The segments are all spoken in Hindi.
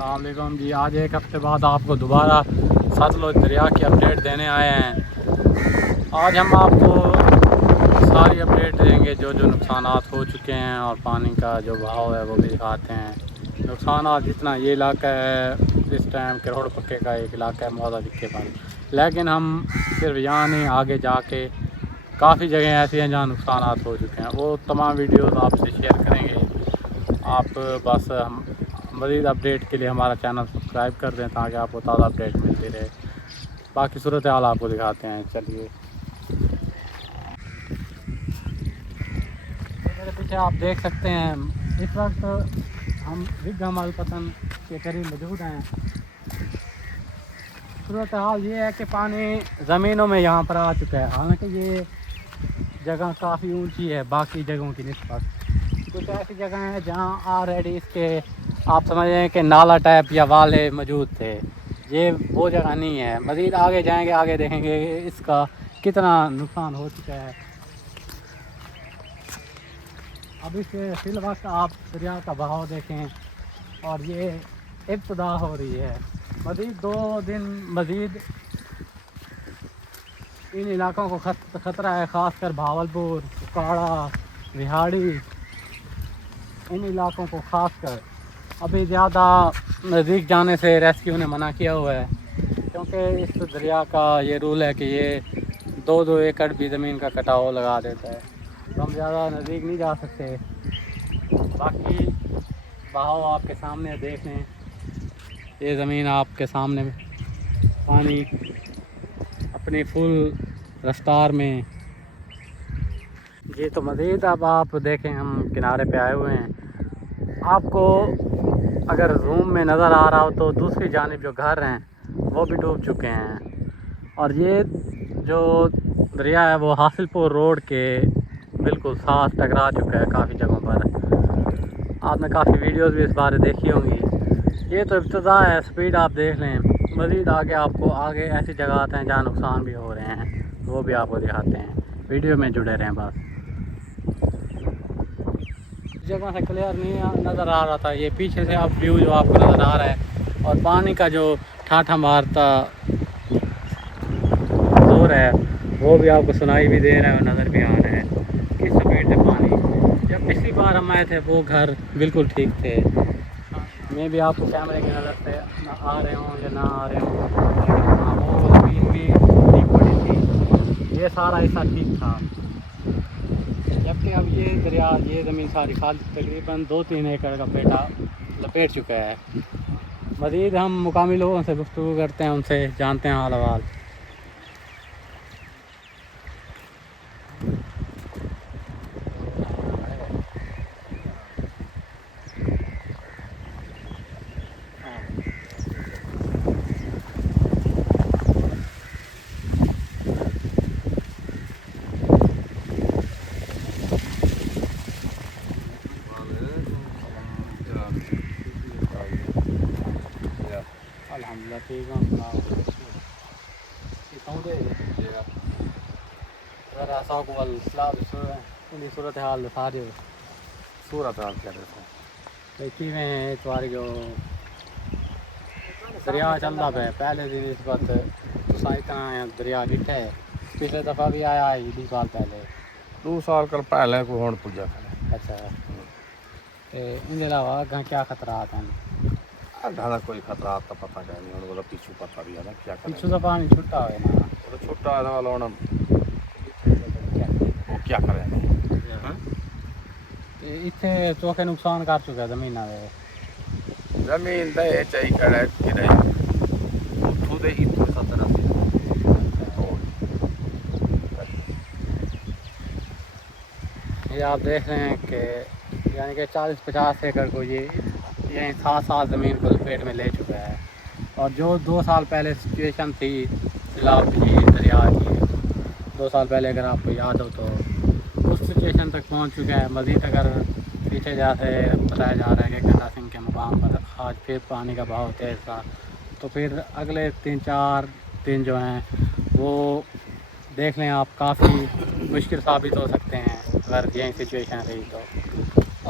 अस्सलाम वालेकुम जी। आज एक हफ़्ते बाद आपको दोबारा सतलुज दरिया की अपडेट देने आए हैं। आज हम आपको सारी अपडेट देंगे जो जो नुकसानात हो चुके हैं और पानी का जो बहाव है वो भी दिखाते हैं। नुकसानात जितना ये इलाका है इस टाइम करोड़ पक्के का एक इलाका है मौदा दिक्के पर, लेकिन हम सिर्फ यहाँ नहीं आगे जाके काफ़ी जगह ऐसी हैं जहाँ नुकसानात हो चुके हैं। वो तमाम वीडियोस आपसे शेयर करेंगे। आप बस हम मज़ीद अपडेट के लिए हमारा चैनल सब्सक्राइब कर दें ताकि आपको ताज़ा अपडेट मिलती रहे। बाकी सूरत हाल आपको दिखाते हैं। चलिए, मेरे पीछे आप देख सकते हैं इस वक्त हम बिग मालपतन के करीब मौजूद हैं। सूरत हाल ये है कि पानी ज़मीनों में यहाँ पर आ चुका है। हालांकि ये जगह काफ़ी ऊंची है बाकी जगहों की निस्बत। कुछ ऐसी जगह हैं जहाँ ऑलरेडी इसके आप समझें कि नाला टाइप या वाले मौजूद थे। ये वो जगह नहीं है। मज़ीद आगे जाएंगे, आगे देखेंगे इसका कितना नुकसान हो चुका है। अब इस फिल वक्त आप दरिया का बहाव देखें और ये इब्तदा हो रही है। मज़ीद 2 दिन मज़ीद इन इलाकों को ख़तरा है, ख़ासकर भावलपुर, काड़ा, रिहाड़ी, इन इलाकों को ख़ासकर अभी ज़्यादा नज़दीक जाने से रेस्क्यू ने मना किया हुआ है, क्योंकि इस दरिया का ये रूल है कि ये 2-2 एकड़ भी ज़मीन का कटाव लगा देता है, तो हम ज़्यादा नज़दीक नहीं जा सकते। बाकी बहाव आपके सामने देख लें, ये ज़मीन आपके सामने पानी अपनी फुल रफ्तार में। ये तो मज़ीद अब आप देखें हम किनारे पे आए हुए हैं। आपको अगर जूम में नज़र आ रहा हो तो दूसरी जानिब जो घर हैं वो भी डूब चुके हैं। और ये जो दरिया है वो हासिलपुर रोड के बिल्कुल साथ टकरा चुका है काफ़ी जगहों पर। आपने काफ़ी वीडियोस भी इस बारे देखी होंगी। ये तो इब्तिदा है, स्पीड आप देख लें। मज़ीद आगे आपको आगे ऐसी जगह आते हैं जहाँ नुकसान भी हो रहे हैं, वो भी आपको दिखाते हैं। वीडियो में जुड़े रहें बस। जगह से क्लियर नहीं नज़र आ रहा था, ये पीछे से अब व्यू जो आपको नज़र आ रहा है और पानी का जो ठाठा मारता जोर है वो भी आपको सुनाई भी दे रहा है और नज़र भी आ रहा है किस स्पीड से पानी। जब पिछली बार हम आए थे वो घर बिल्कुल ठीक थे। मैं भी आपको कैमरे की नज़र से आ रहे हों या ना आ रहे हों, हाँ वो ज़मीन भी ठीक पड़ी थी, ये सारा हिस्सा ठीक था। जबकि अब ये दरिया ये ज़मीन सारी खाली तकरीबन 2-3 एकड़ का पेटा लपेट चुका है। मज़ीद हम मुकामी लोगों से गुफ्तगू करते हैं, उनसे जानते हैं हाल अहवाल। अल्हम्दुलिल्लाह ठीक है। सूरत हाल सारी सूरत हाल क्या रहता कि में तुम्हारी जो दरिया चलता पे पहले दिन इस वक्त इतना दरिया गिठा है। पिछले दफ़ा भी आया है 2 साल पहले, 2 साल कर पहले को होड़ पूजा करे। अच्छा, इनके अलावा कहाँ क्या खतरा आता है? ढाला कोई खतरा आता पता क्या नहीं, बोला पीछू पता भी है ना क्या पीछू तो पानी छुट्टा हुआ ना, तो छोटा है वाला होना वो क्या करे इतने चौके नुकसान कर चुका है ज़मीन जमीन तो ये चाहिए करे कि नहीं उठू दे इतने खतरा ये आप देख रहे हैं कि यानी कि 40-50 एकड़ को ये यहीं 7 साल ज़मीन को लपेट में ले चुका है। और जो 2 साल पहले सिचुएशन थी सैलाब की दरिया की, 2 साल पहले अगर आपको याद हो तो उस सिचुएशन तक पहुंच चुका है। मज़ीद अगर पीछे जाते बताया जा रहा है कि गंगा सिंह के मुकाम पर आज फिर पानी का बहाव तेज़ था, तो फिर अगले 3-4 दिन जो हैं वो देख लें आप काफ़ी मुश्किल साबित हो सकते हैं अगर यही सिचुएशन रही तो।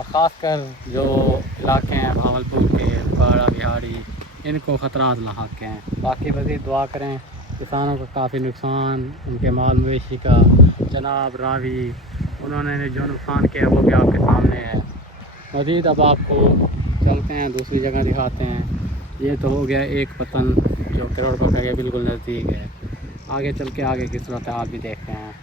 और ख़ासकर जो इलाके हैं भावलपुर के, काड़ा, बिहाड़ी, इनको ख़तरात लाक के हैं। बाकी मज़ीद दुआ करें, किसानों का काफ़ी नुकसान, उनके माल मवेशी का। जनाब रावी, उन्होंने जो नुकसान किया वो भी आपके सामने है। मज़ीद अब आपको चलते हैं, दूसरी जगह दिखाते हैं। ये तो हो गया एक पतन जो करोड़पति के बिल्कुल नज़दीक है। आगे चल के आगे की सूरत हाल भी देखते हैं।